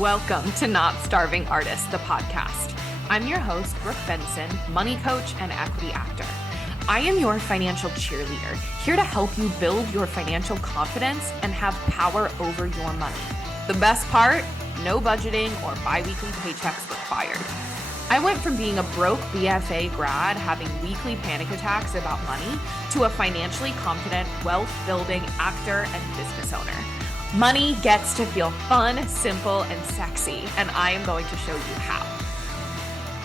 Welcome to Not Starving Artist, the podcast. I'm your host, Brooke Benson, money coach and equity actor. I am your financial cheerleader, here to help you build your financial confidence and have power over your money. The best part, no budgeting or bi-weekly paychecks required. I went from being a broke BFA grad having weekly panic attacks about money to a financially confident, wealth-building actor and business owner. Money gets to feel fun, simple, and sexy, and I am going to show you how.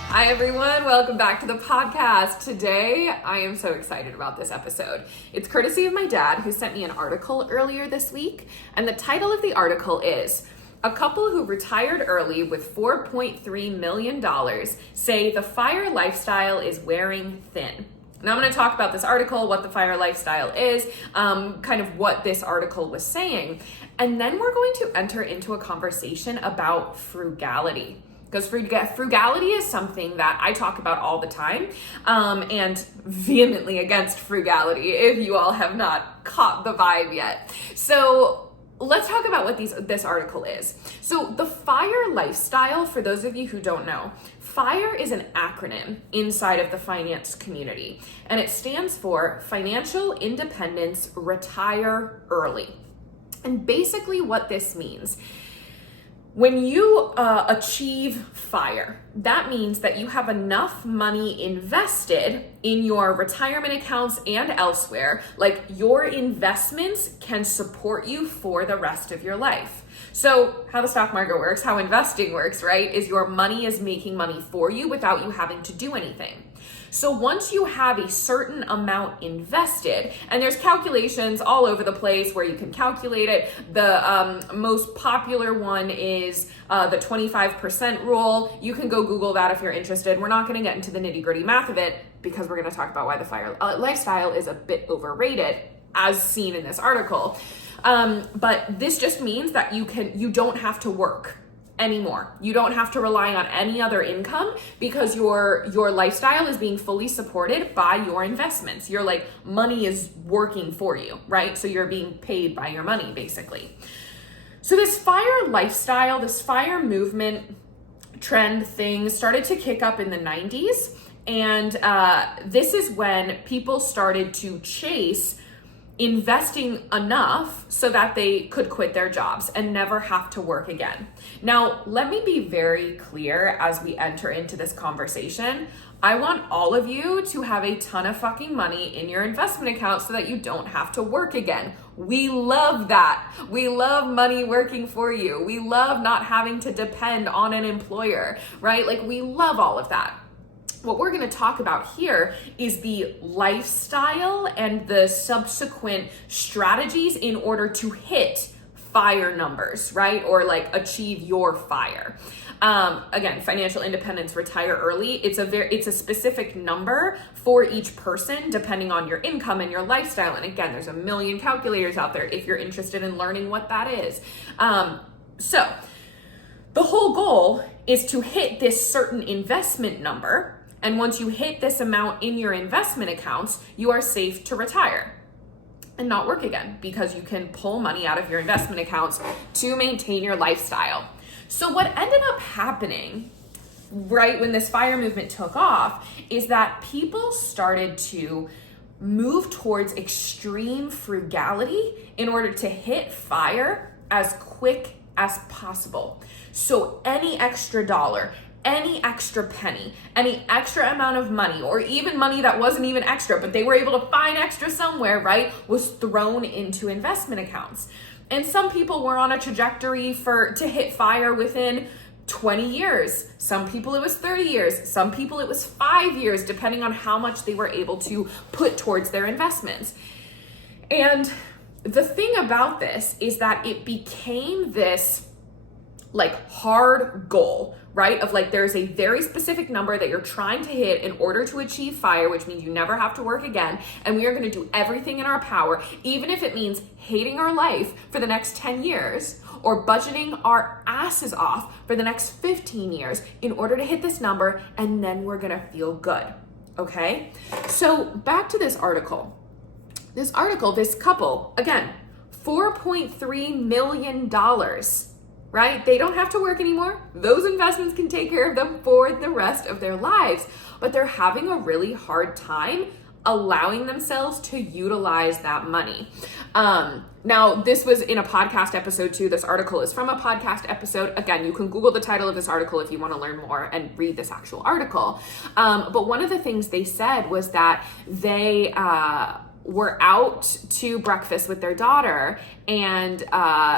Hi everyone, welcome back to the podcast. Today, I am so excited about this episode. It's courtesy of my dad, who sent me an article earlier this week, and the title of the article is, "A couple who retired early with $4.3 million say the FIRE lifestyle is wearing thin." Now I'm going to talk about this article, what the FIRE lifestyle is, kind of what this article was saying. And then we're going to enter into a conversation about frugality. Because frugality is something that I talk about all the time, and vehemently against frugality, if you all have not caught the vibe yet. So let's talk about what this article is. So the FIRE lifestyle, for those of you who don't know, FIRE is an acronym inside of the finance community, and it stands for Financial Independence Retire Early. And basically what this means, when you achieve FIRE, that means that you have enough money invested in your retirement accounts and elsewhere, like your investments can support you for the rest of your life. So how the stock market works, how investing works, right, is your money is making money for you without you having to do anything. So once you have a certain amount invested, and there's calculations all over the place where you can calculate it. The most popular one is the 25% rule. You can go Google that if you're interested. We're not going to get into the nitty-gritty math of it because we're going to talk about why the FIRE lifestyle is a bit overrated, as seen in this article. But this just means that you don't have to work anymore. You don't have to rely on any other income because your lifestyle is being fully supported by your investments. Your money is working for you, right? So you're being paid by your money, basically. So this FIRE lifestyle, this FIRE movement trend thing started to kick up in the 90s. And this is when people started to chase investing enough so that they could quit their jobs and never have to work again. Now, let me be very clear as we enter into this conversation. I want all of you to have a ton of fucking money in your investment account so that you don't have to work again. We love that. We love money working for you. We love not having to depend on an employer, right? We love all of that. What we're going to talk about here is the lifestyle and the subsequent strategies in order to hit FIRE numbers, right? Or achieve your FIRE. Again, financial independence, retire early. It's a specific number for each person depending on your income and your lifestyle. And again, there's a million calculators out there if you're interested in learning what that is. So the whole goal is to hit this certain investment number. And once you hit this amount in your investment accounts, you are safe to retire and not work again because you can pull money out of your investment accounts to maintain your lifestyle. So what ended up happening, right, when this FIRE movement took off, is that people started to move towards extreme frugality in order to hit FIRE as quick as possible. So any extra dollar, any extra penny, any extra amount of money, or even money that wasn't even extra, but they were able to find extra somewhere, right, was thrown into investment accounts. And some people were on a trajectory to hit FIRE within 20 years. Some people it was 30 years. Some people it was 5 years, depending on how much they were able to put towards their investments. And the thing about this is that it became this hard goal, right? Of there's a very specific number that you're trying to hit in order to achieve FIRE, which means you never have to work again. And we are going to do everything in our power, even if it means hating our life for the next 10 years or budgeting our asses off for the next 15 years in order to hit this number. And then we're going to feel good. Okay. So back to this article, this couple, again, $4.3 million right? They don't have to work anymore. Those investments can take care of them for the rest of their lives, but they're having a really hard time allowing themselves to utilize that money. Now, this was in a podcast episode too. This article is from a podcast episode. Again, you can Google the title of this article if you want to learn more and read this actual article. But one of the things they said was that they were out to breakfast with their daughter, and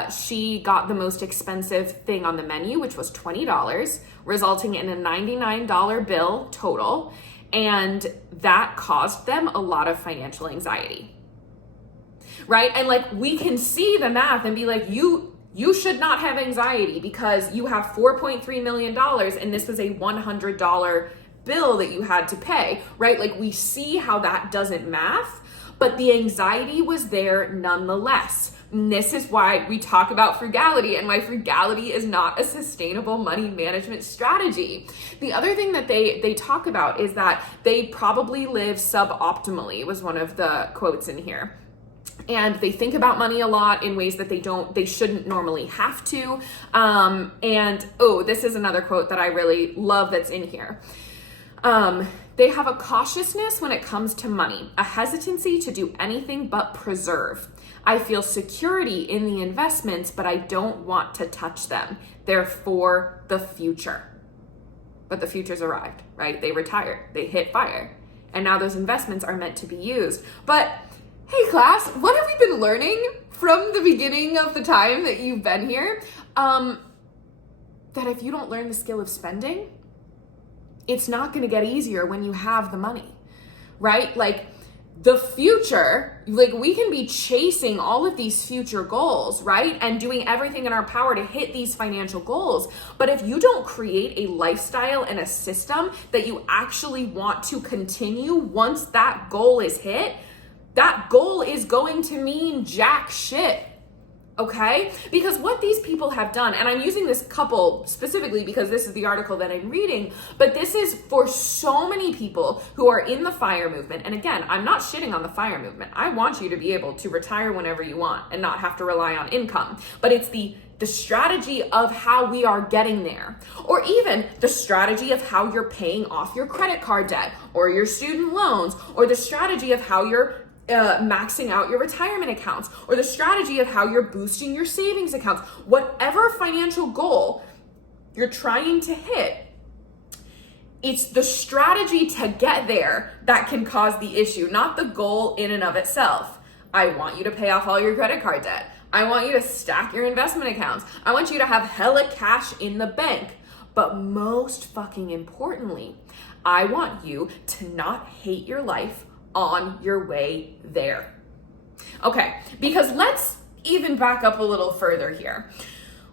she got the most expensive thing on the menu, which was $20, resulting in a $99 bill total. And that caused them a lot of financial anxiety, right? And like, we can see the math and be like, you should not have anxiety because you have $4.3 million and this was a $100 bill that you had to pay, right? Like, we see how that doesn't math, but the anxiety was there nonetheless. And this is why we talk about frugality and why frugality is not a sustainable money management strategy. The other thing that they talk about is that they probably live suboptimally, was one of the quotes in here. And they think about money a lot in ways that they shouldn't normally have to. This is another quote that I really love that's in here. They have a cautiousness when it comes to money, a hesitancy to do anything but preserve. I feel security in the investments, but I don't want to touch them. They're for the future. But the future's arrived, right? They retired, they hit fire, and now those investments are meant to be used. But hey class, what have we been learning from the beginning of the time that you've been here? That if you don't learn the skill of spending, it's not gonna get easier when you have the money, right? Like, the future, like, we can be chasing all of these future goals, right? And doing everything in our power to hit these financial goals. But if you don't create a lifestyle and a system that you actually want to continue once that goal is hit, that goal is going to mean jack shit. Okay? Because what these people have done, and I'm using this couple specifically because this is the article that I'm reading, but this is for so many people who are in the FIRE movement. And again, I'm not shitting on the FIRE movement. I want you to be able to retire whenever you want and not have to rely on income. But it's the strategy of how we are getting there, or even the strategy of how you're paying off your credit card debt or your student loans, or the strategy of how you're maxing out your retirement accounts, or the strategy of how you're boosting your savings accounts. Whatever financial goal you're trying to hit, it's the strategy to get there that can cause the issue, not the goal in and of itself. I want you to pay off all your credit card debt. I want you to stack your investment accounts. I want you to have hella cash in the bank. But most fucking importantly, I want you to not hate your life on your way there. Okay, because let's even back up a little further here.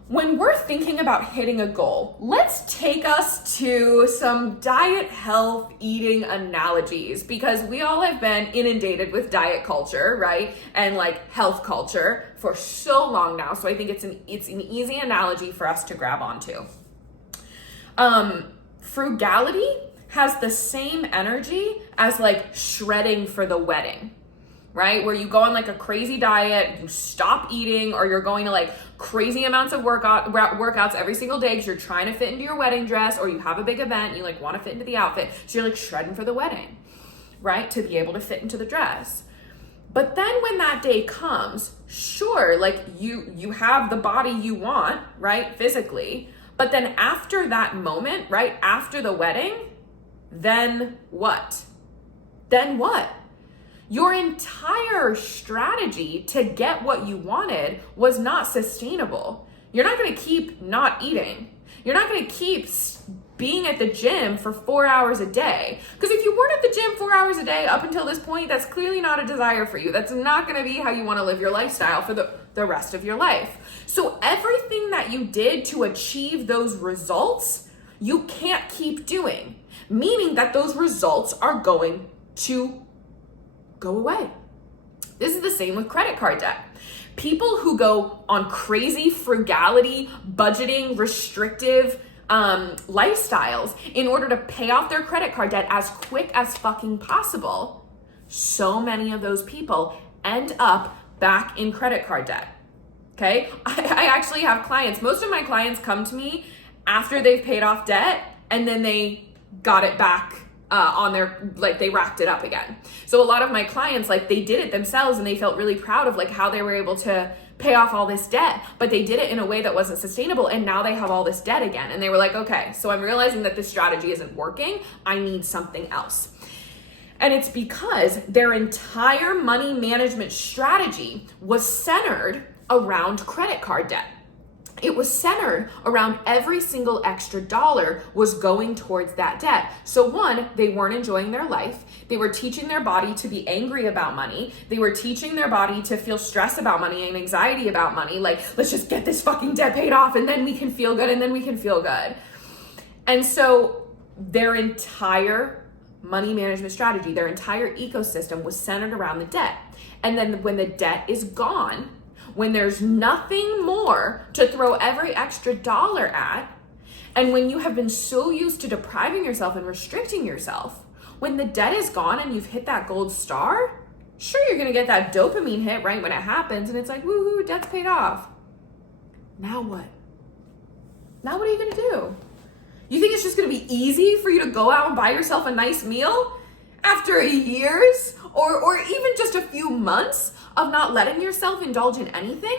When we're thinking about hitting a goal, let's take us to some diet, health, eating analogies, because we all have been inundated with diet culture, right? And like health culture for so long now. So I think it's an easy analogy for us to grab onto. Frugality has the same energy as like shredding for the wedding, right? Where you go on like a crazy diet, you stop eating, or you're going to like crazy amounts of workouts every single day because you're trying to fit into your wedding dress, or you have a big event and you like want to fit into the outfit. So you're like shredding for the wedding, right? To be able to fit into the dress. But then when that day comes, sure, like you have the body you want, right? Physically. But then after that moment, right? After the wedding, then what? Then what? Your entire strategy to get what you wanted was not sustainable. You're not going to keep not eating. You're not going to keep being at the gym for 4 hours a day. Because if you weren't at the gym 4 hours a day up until this point, that's clearly not a desire for you. That's not going to be how you want to live your lifestyle for the rest of your life. So everything that you did to achieve those results, you can't keep doing. Meaning that those results are going to go away. This is the same with credit card debt. People who go on crazy frugality, budgeting, restrictive lifestyles in order to pay off their credit card debt as quick as fucking possible, so many of those people end up back in credit card debt. Okay. I actually have clients. Most of my clients come to me after they've paid off debt and then they got it back on their, like they racked it up again. So a lot of my clients, like they did it themselves and they felt really proud of like how they were able to pay off all this debt, but they did it in a way that wasn't sustainable. And now they have all this debt again. And they were like, okay, so I'm realizing that this strategy isn't working. I need something else. And it's because their entire money management strategy was centered around credit card debt. It was centered around every single extra dollar was going towards that debt. So one, they weren't enjoying their life. They were teaching their body to be angry about money. They were teaching their body to feel stress about money and anxiety about money. Like, let's just get this fucking debt paid off and then we can feel good and then we can feel good. And so their entire money management strategy, their entire ecosystem was centered around the debt. And then when the debt is gone, when there's nothing more to throw every extra dollar at, and when you have been so used to depriving yourself and restricting yourself, when the debt is gone and you've hit that gold star, sure, you're gonna get that dopamine hit right when it happens, and it's like, woohoo, debt's paid off. Now what? Now what are you gonna do? You think it's just gonna be easy for you to go out and buy yourself a nice meal after years or even just a few months of not letting yourself indulge in anything?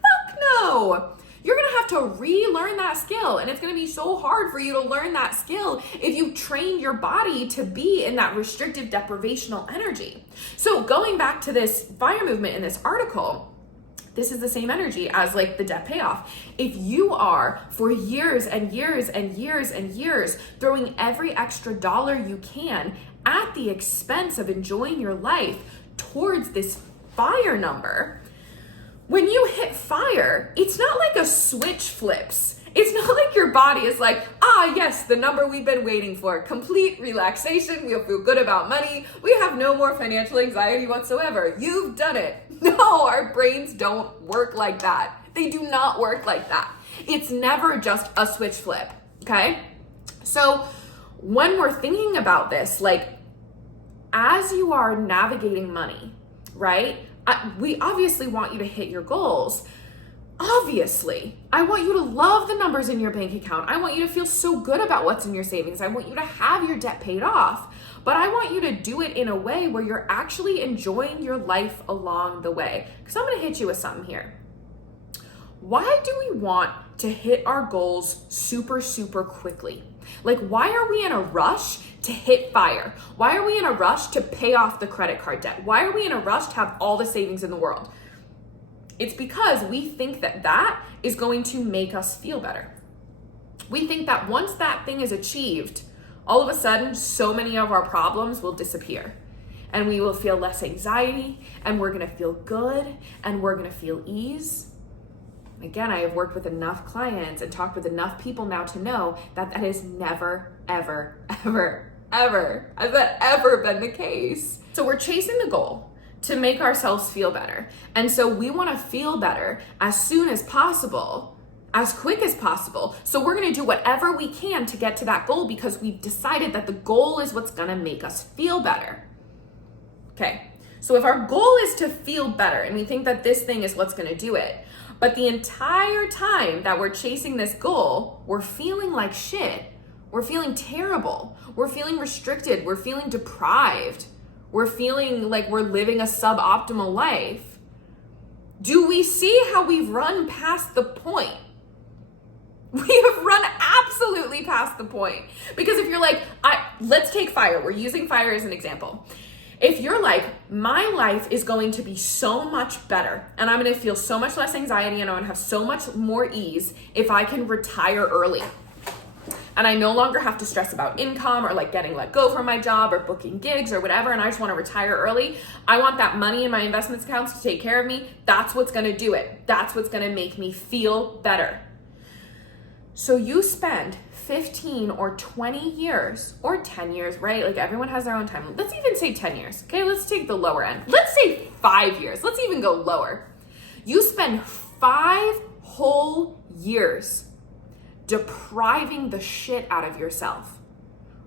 Fuck no. You're gonna have to relearn that skill, and it's gonna be so hard for you to learn that skill if you train your body to be in that restrictive deprivational energy. So going back to this FIRE movement in this article, this is the same energy as like the debt payoff. If you are for years and years and years and years throwing every extra dollar you can at the expense of enjoying your life towards this FIRE number, when you hit FIRE, it's not like a switch flips. It's not like your body is like, yes, the number we've been waiting for. Complete relaxation. We'll feel good about money. We have no more financial anxiety whatsoever. You've done it. No, our brains don't work like that. They do not work like that. It's never just a switch flip, okay? So when we're thinking about this, like as you are navigating money, right? We obviously want you to hit your goals. Obviously, I want you to love the numbers in your bank account. I want you to feel so good about what's in your savings. I want you to have your debt paid off, but I want you to do it in a way where you're actually enjoying your life along the way. Because I'm going to hit you with something here. Why do we want to hit our goals super, super quickly? Like, why are we in a rush to hit FIRE? Why are we in a rush to pay off the credit card debt? Why are we in a rush to have all the savings in the world? It's because we think that that is going to make us feel better. We think that once that thing is achieved, all of a sudden, so many of our problems will disappear. And we will feel less anxiety, and we're gonna feel good, and we're gonna feel ease. Again, I have worked with enough clients and talked with enough people now to know that that is never, ever, ever, ever, has that ever been the case. So we're chasing the goal to make ourselves feel better. And so we wanna feel better as soon as possible, as quick as possible. So we're gonna do whatever we can to get to that goal because we've decided that the goal is what's gonna make us feel better. Okay, so if our goal is to feel better and we think that this thing is what's gonna do it, but the entire time that we're chasing this goal, we're feeling like shit. We're feeling terrible. We're feeling restricted. We're feeling deprived. We're feeling like we're living a suboptimal life. Do we see how we've run past the point? We have run absolutely past the point. Because if you're like, let's take FIRE. We're using FIRE as an example. If you're like, my life is going to be so much better and I'm going to feel so much less anxiety and I'm going to have so much more ease if I can retire early. And I no longer have to stress about income or like getting let go from my job or booking gigs or whatever, and I just want to retire early. I want that money in my investments accounts to take care of me. That's what's going to do it. That's what's going to make me feel better. So you spend 15 or 20 years or 10 years, right? Like everyone has their own time. Let's even say 10 years. Okay, let's take the lower end. Let's say 5 years. Let's even go lower. You spend 5 whole years depriving the shit out of yourself,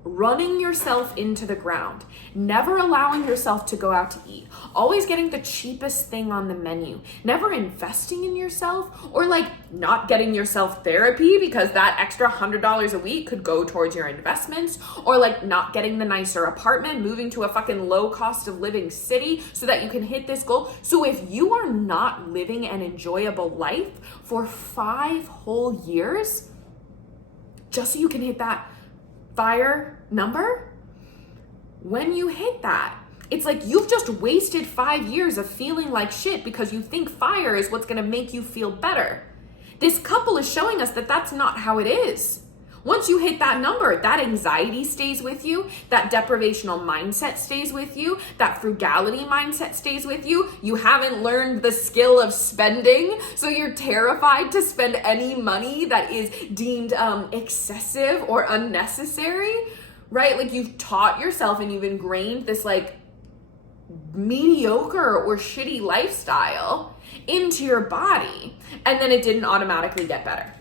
running yourself into the ground, never allowing yourself to go out to eat, always getting the cheapest thing on the menu, never investing in yourself, or like not getting yourself therapy because that extra $100 a week could go towards your investments, or like not getting the nicer apartment, moving to a fucking low cost of living city so that you can hit this goal. So if you are not living an enjoyable life for 5 whole years, just so you can hit that fire number, when you hit that, it's like you've just wasted 5 years of feeling like shit because you think fire is what's gonna make you feel better. This couple is showing us that that's not how it is. Once you hit that number, that anxiety stays with you, that deprivational mindset stays with you, that frugality mindset stays with you. You haven't learned the skill of spending, so you're terrified to spend any money that is deemed excessive or unnecessary, right? Like you've taught yourself and you've ingrained this like mediocre or shitty lifestyle into your body, and then it didn't automatically get better.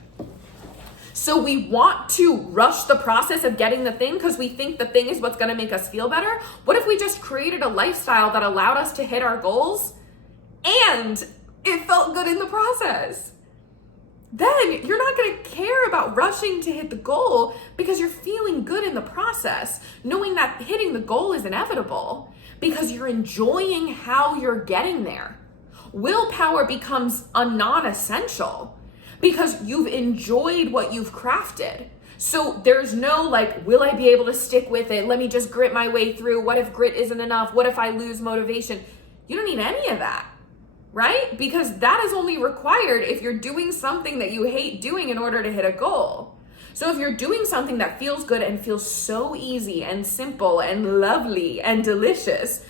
So we want to rush the process of getting the thing because we think the thing is what's going to make us feel better. What if we just created a lifestyle that allowed us to hit our goals and it felt good in the process? Then you're not going to care about rushing to hit the goal because you're feeling good in the process, knowing that hitting the goal is inevitable because you're enjoying how you're getting there. Willpower becomes a non-essential because you've enjoyed what you've crafted. So there's no like, will I be able to stick with it? Let me just grit my way through. What if grit isn't enough? What if I lose motivation? You don't need any of that, right? Because that is only required if you're doing something that you hate doing in order to hit a goal. So if you're doing something that feels good and feels so easy and simple and lovely and delicious,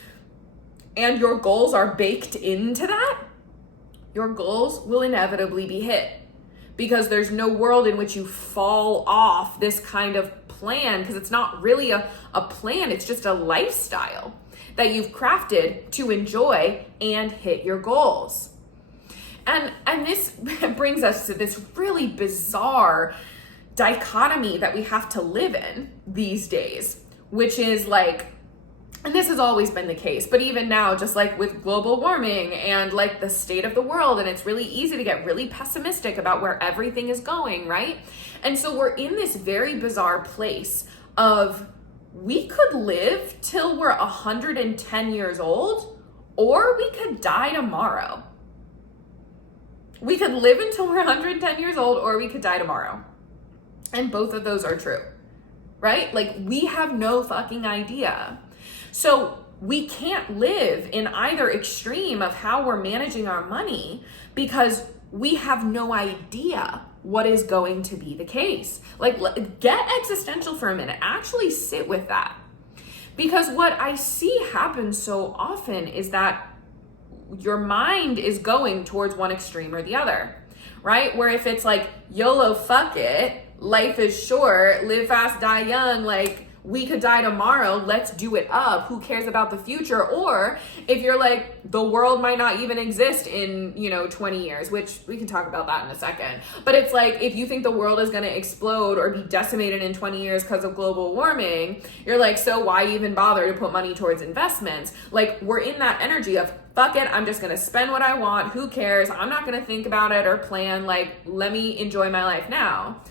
and your goals are baked into that, your goals will inevitably be hit. Because there's no world in which you fall off this kind of plan, because it's not really a plan, it's just a lifestyle that you've crafted to enjoy and hit your goals. And this brings us to this really bizarre dichotomy that we have to live in these days, which is like, and this has always been the case, but even now, just like with global warming and like the state of the world, and it's really easy to get really pessimistic about where everything is going, right? And so we're in this very bizarre place of we could live till we're 110 years old, or we could die tomorrow. We could live until we're 110 years old, or we could die tomorrow. And both of those are true, right? Like we have no fucking idea. So we can't live in either extreme of how we're managing our money because we have no idea what is going to be the case. Like, get existential for a minute. Actually sit with that. Because what I see happen so often is that your mind is going towards one extreme or the other, right? Where if it's like, YOLO, fuck it, life is short, live fast, die young, like, we could die tomorrow, let's do it up, who cares about the future? Or if you're like, the world might not even exist in, 20 years, which we can talk about that in a second. But it's like, if you think the world is gonna explode or be decimated in 20 years because of global warming, you're like, so why even bother to put money towards investments? Like, we're in that energy of, fuck it, I'm just gonna spend what I want, who cares? I'm not gonna think about it or plan, like, let me enjoy my life now.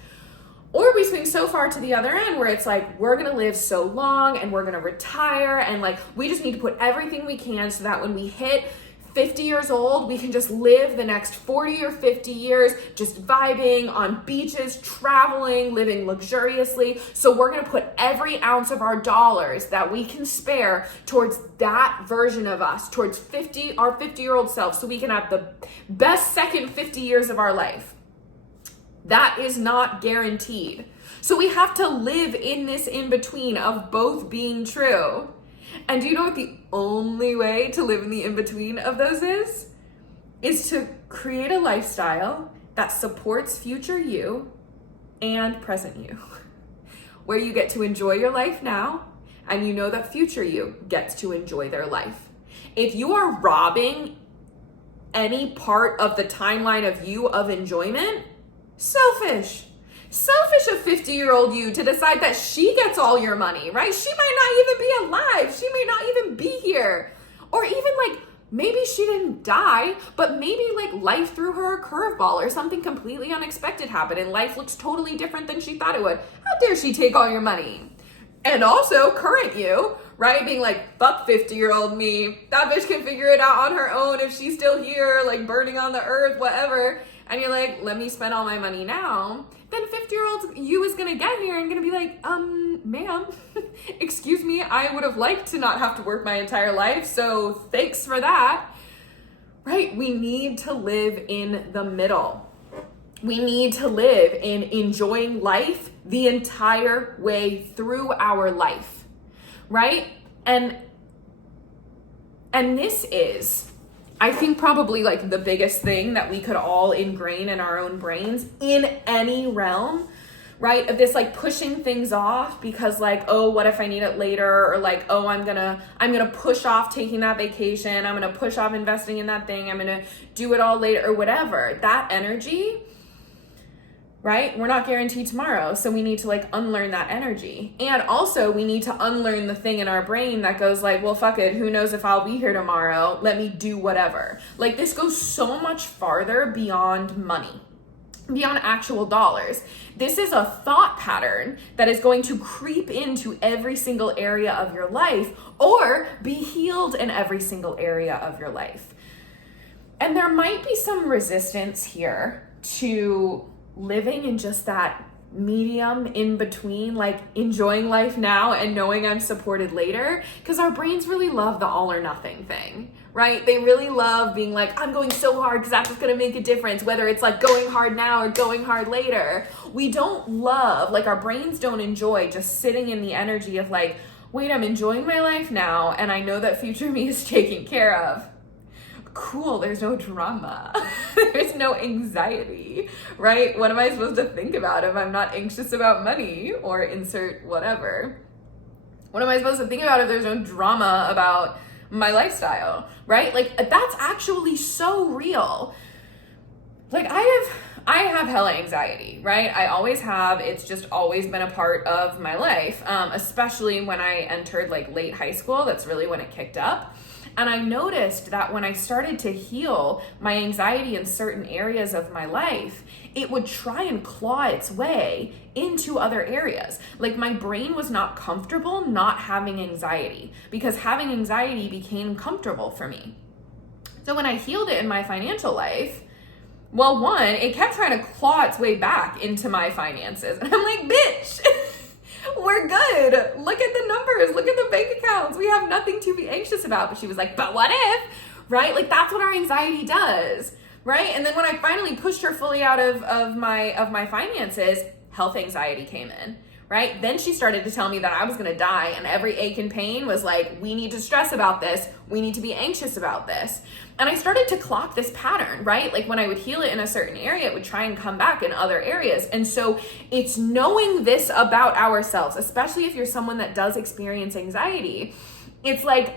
Or we swing so far to the other end where it's like, we're gonna live so long and we're gonna retire and like, we just need to put everything we can so that when we hit 50 years old, we can just live the next 40 or 50 years just vibing on beaches, traveling, living luxuriously. So we're gonna put every ounce of our dollars that we can spare towards that version of us, towards our 50-year-old self, so we can have the best second 50 years of our life. That is not guaranteed. So we have to live in this in-between of both being true. And do you know what the only way to live in the in-between of those is? Is to create a lifestyle that supports future you and present you. Where you get to enjoy your life now, and you know that future you gets to enjoy their life. If you are robbing any part of the timeline of you of enjoyment, selfish. selfish of 50-year-old you to decide that she gets all your money, right? She might not even be alive. She may not even be here. Or even like, maybe she didn't die, but maybe like life threw her a curveball or something completely unexpected happened and life looks totally different than she thought it would. How dare she take all your money? And also current you, right? Being like, fuck 50-year-old me. That bitch can figure it out on her own if she's still here, like burning on the earth, whatever. And you're like, let me spend all my money now. Then 50-year-old you is gonna get here and gonna be like, ma'am, excuse me, I would have liked to not have to work my entire life, so thanks for that. Right? We need to live in the middle. We need to live in enjoying life the entire way through our life, right? And this is, I think, probably like the biggest thing that we could all ingrain in our own brains in any realm, right? Of this like pushing things off because like, oh, what if I need it later? Or like, oh, I'm gonna push off taking that vacation. I'm gonna push off investing in that thing. I'm gonna do it all later or whatever. That energy, right? We're not guaranteed tomorrow. So we need to like unlearn that energy. And also we need to unlearn the thing in our brain that goes like, well, fuck it. Who knows if I'll be here tomorrow? Let me do whatever. Like this goes so much farther beyond money, beyond actual dollars. This is a thought pattern that is going to creep into every single area of your life or be healed in every single area of your life. And there might be some resistance here to living in just that medium in between, like enjoying life now and knowing I'm supported later, because our brains really love the all or nothing thing, right? They really love being like, I'm going so hard because that's what's going to make a difference, whether it's like going hard now or going hard later. We don't love, like our brains don't enjoy just sitting in the energy of like, wait, I'm enjoying my life now and I know that future me is taken care of. Cool, there's no drama. There's no anxiety, right? What am I supposed to think about if I'm not anxious about money or insert whatever? What am I supposed to think about if there's no drama about my lifestyle, right? Like that's actually so real. Like I have hella anxiety, right? I always have. It's just always been a part of my life, especially when I entered like late high school. That's really when it kicked up. And I noticed that when I started to heal my anxiety in certain areas of my life, it would try and claw its way into other areas. Like my brain was not comfortable not having anxiety because having anxiety became comfortable for me. So when I healed it in my financial life, well, one, it kept trying to claw its way back into my finances. And I'm like, bitch, we're good. Look at the numbers. Look at the bank accounts. We have nothing to be anxious about. But she was like, but what if, right? Like that's what our anxiety does, right? And then when I finally pushed her fully out of my finances, health anxiety came in, right? Then she started to tell me that I was going to die, and every ache and pain was like, we need to stress about this. We need to be anxious about this. And I started to clock this pattern, right? Like when I would heal it in a certain area, it would try and come back in other areas. And so it's knowing this about ourselves, especially if you're someone that does experience anxiety. It's like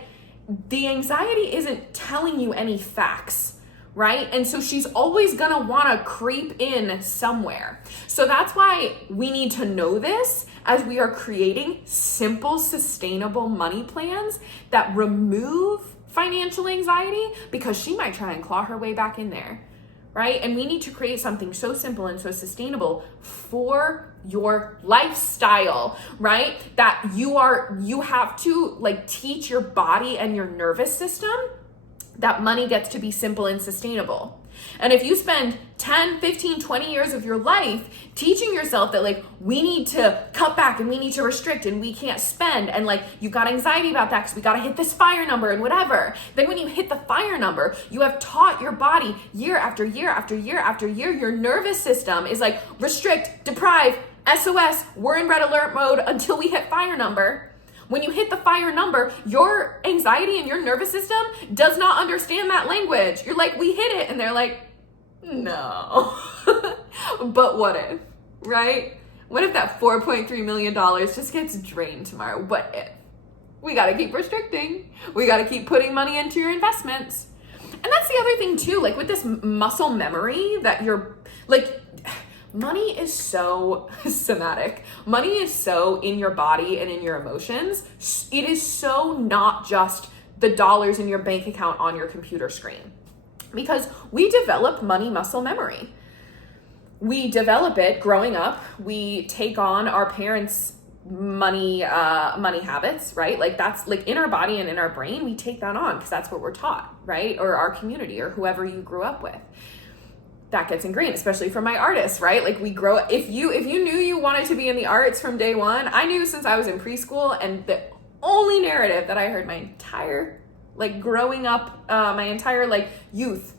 the anxiety isn't telling you any facts, right? And so she's always gonna wanna creep in somewhere. So that's why we need to know this as we are creating simple, sustainable money plans that remove financial anxiety, because she might try and claw her way back in there, right? And we need to create something so simple and so sustainable for your lifestyle, right? That you have to like teach your body and your nervous system that money gets to be simple and sustainable. And if you spend 10, 15, 20 years of your life teaching yourself that like we need to cut back and we need to restrict and we can't spend, and like you got anxiety about that because we got to hit this fire number and whatever, then when you hit the fire number, you have taught your body year after year after year after year, your nervous system is like restrict, deprive, SOS, we're in red alert mode until we hit fire number. When you hit the fire number, your anxiety and your nervous system does not understand that language. You're like, we hit it. And they're like, no. But what if, right? What if that $4.3 million just gets drained tomorrow? What if? We got to keep restricting. We got to keep putting money into your investments. And that's the other thing too, like with this muscle memory that you're like, money is so somatic. Money is so in your body and in your emotions. It is so not just the dollars in your bank account on your computer screen. Because we develop money muscle memory. We develop it growing up. We take on our parents' money habits, right? Like that's like in our body and in our brain, we take that on because that's what we're taught, right? Or our community or whoever you grew up with. That gets ingrained, especially for my artists, right? Like we grow, if you knew you wanted to be in the arts from day one, I knew since I was in preschool, and the only narrative that I heard my entire, like growing up, my entire like youth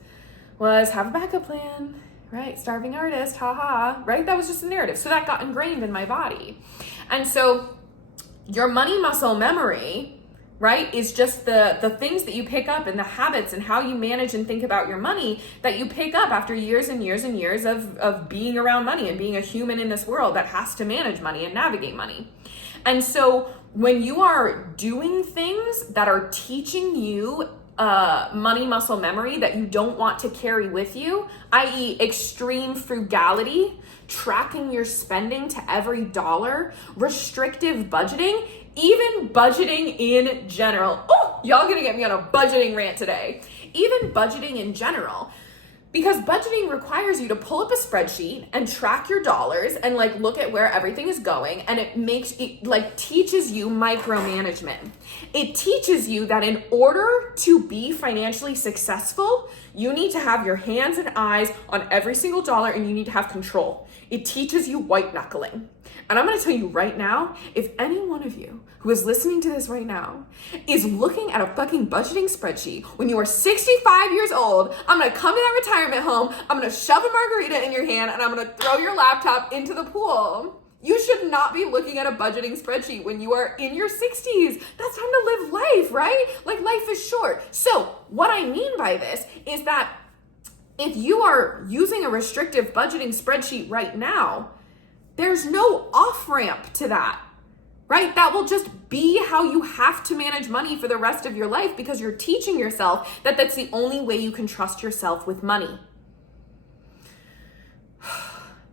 was have a backup plan, right? Starving artist, haha, right? That was just a narrative. So that got ingrained in my body. And so your money muscle memory, right, is just the things that you pick up and the habits and how you manage and think about your money that you pick up after years and years and years of being around money and being a human in this world that has to manage money and navigate money. And so when you are doing things that are teaching you money muscle memory that you don't want to carry with you, i.e. extreme frugality, tracking your spending to every dollar, restrictive budgeting, even budgeting in general. Oh, y'all gonna get me on a budgeting rant today. Even budgeting in general. Because budgeting requires you to pull up a spreadsheet and track your dollars and like look at where everything is going, and it like teaches you micromanagement. It teaches you that in order to be financially successful, you need to have your hands and eyes on every single dollar and you need to have control. It teaches you white knuckling. And I'm going to tell you right now, if any one of you who is listening to this right now is looking at a fucking budgeting spreadsheet when you are 65 years old, I'm going to come to that retirement home, I'm going to shove a margarita in your hand, and I'm going to throw your laptop into the pool. You should not be looking at a budgeting spreadsheet when you are in your 60s. That's time to live life, right? Like life is short. So what I mean by this is that if you are using a restrictive budgeting spreadsheet right now, there's no off-ramp to that, right? That will just be how you have to manage money for the rest of your life because you're teaching yourself that that's the only way you can trust yourself with money.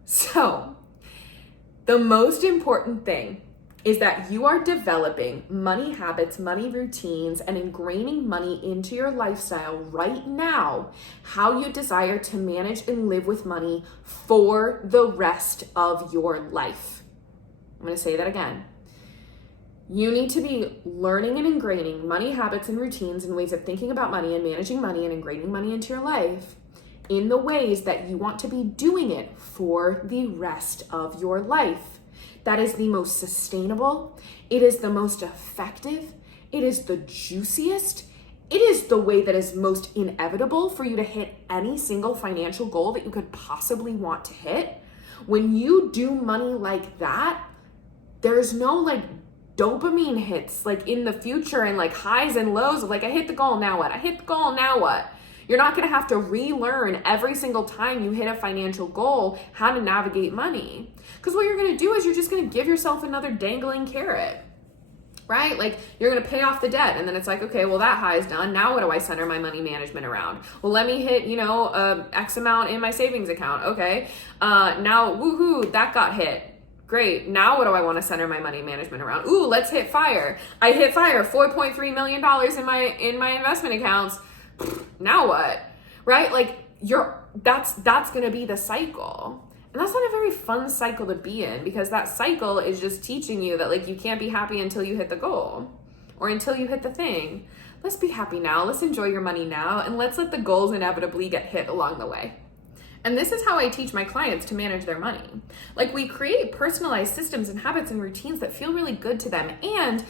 So, the most important thing is that you are developing money habits, money routines, and ingraining money into your lifestyle right now, how you desire to manage and live with money for the rest of your life. I'm going to say that again. You need to be learning and ingraining money habits and routines and ways of thinking about money and managing money and ingraining money into your life in the ways that you want to be doing it for the rest of your life. That is the most sustainable. It is the most effective. It is the juiciest. It is the way that is most inevitable for you to hit any single financial goal that you could possibly want to hit. When you do money like that, there's no like dopamine hits like in the future and like highs and lows of like, I hit the goal, now what? I hit the goal, now what? You're not going to have to relearn every single time you hit a financial goal how to navigate money. Because what you're going to do is you're just going to give yourself another dangling carrot, right? Like you're going to pay off the debt and then it's like, okay, well that high is done. Now what do I center my money management around? Well, let me hit, X amount in my savings account. Okay. Now, woohoo, that got hit. Great. Now what do I want to center my money management around? Ooh, let's hit FIRE. I hit FIRE, $4.3 million in my investment accounts. Now what? Right? Like that's going to be the cycle. And that's not a very fun cycle to be in because that cycle is just teaching you that like you can't be happy until you hit the goal or until you hit the thing. Let's be happy now. Let's enjoy your money now and let's let the goals inevitably get hit along the way. And this is how I teach my clients to manage their money. Like we create personalized systems and habits and routines that feel really good to them. And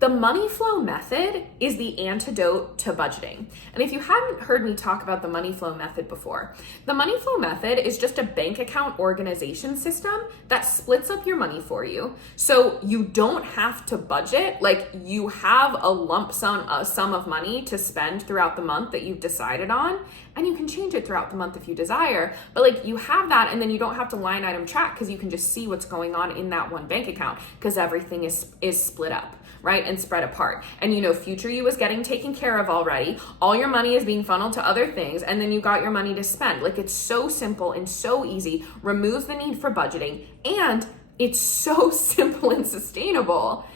the money flow method is the antidote to budgeting. And if you hadn't heard me talk about the money flow method before, the money flow method is just a bank account organization system that splits up your money for you. So you don't have to budget, like you have a lump sum of money to spend throughout the month that you've decided on, and you can change it throughout the month if you desire, but like you have that, and then you don't have to line item track because you can just see what's going on in that one bank account because everything is split up, right, and spread apart. And you know future you is getting taken care of already. All your money is being funneled to other things, and then you got your money to spend. Like, it's so simple and so easy, removes the need for budgeting, and it's so simple and sustainable.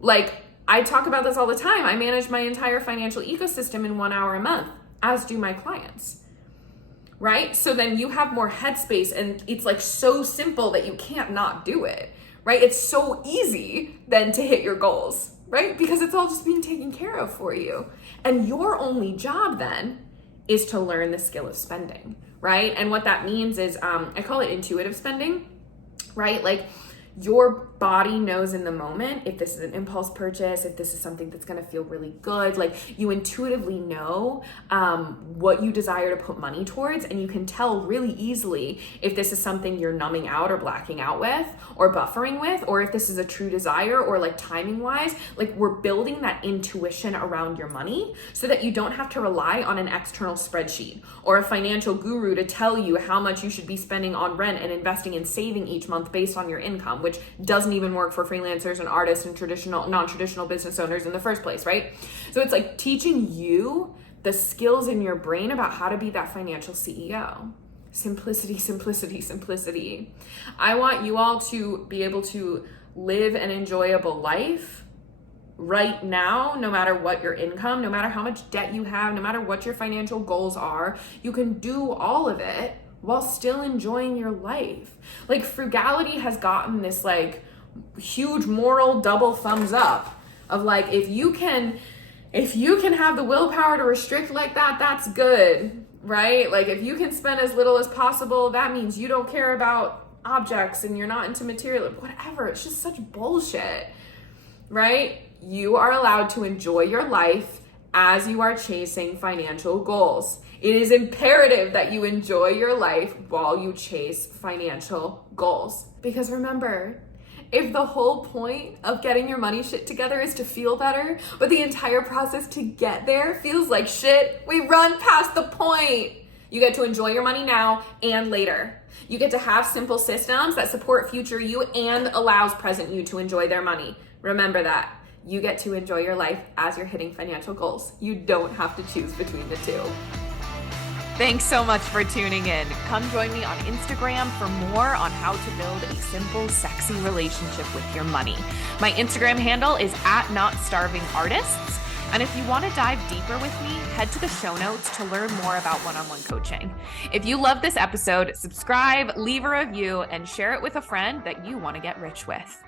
Like, I talk about this all the time. I manage my entire financial ecosystem in 1 hour a month, as do my clients, right? So then you have more headspace, and it's like so simple that you can't not do it, right? It's so easy then to hit your goals, right? Because it's all just being taken care of for you. And your only job then is to learn the skill of spending, right? And what that means is, I call it intuitive spending, right? Like, your body knows in the moment if this is an impulse purchase, if this is something that's going to feel really good. Like, you intuitively know what you desire to put money towards, and you can tell really easily if this is something you're numbing out or blacking out with or buffering with, or if this is a true desire, or like timing wise. Like, we're building that intuition around your money so that you don't have to rely on an external spreadsheet or a financial guru to tell you how much you should be spending on rent and investing and saving each month based on your income, which doesn't even work for freelancers and artists and non-traditional business owners in the first place, right? So it's like teaching you the skills in your brain about how to be that financial CEO. Simplicity, simplicity, simplicity. I want you all to be able to live an enjoyable life right now, no matter what your income, no matter how much debt you have, no matter what your financial goals are. You can do all of it while still enjoying your life. Like, frugality has gotten this like huge moral double thumbs up of like, if you can have the willpower to restrict like that, that's good, right? Like, if you can spend as little as possible, that means you don't care about objects and you're not into material, whatever. It's just such bullshit, right? You are allowed to enjoy your life as you are chasing financial goals. It is imperative that you enjoy your life while you chase financial goals. Because remember, if the whole point of getting your money shit together is to feel better, but the entire process to get there feels like shit, we run past the point. You get to enjoy your money now and later. You get to have simple systems that support future you and allows present you to enjoy their money. Remember that. You get to enjoy your life as you're hitting financial goals. You don't have to choose between the two. Thanks so much for tuning in. Come join me on Instagram for more on how to build a simple, sexy relationship with your money. My Instagram handle is @NotStarvingArtists. And if you want to dive deeper with me, head to the show notes to learn more about one-on-one coaching. If you love this episode, subscribe, leave a review, and share it with a friend that you want to get rich with.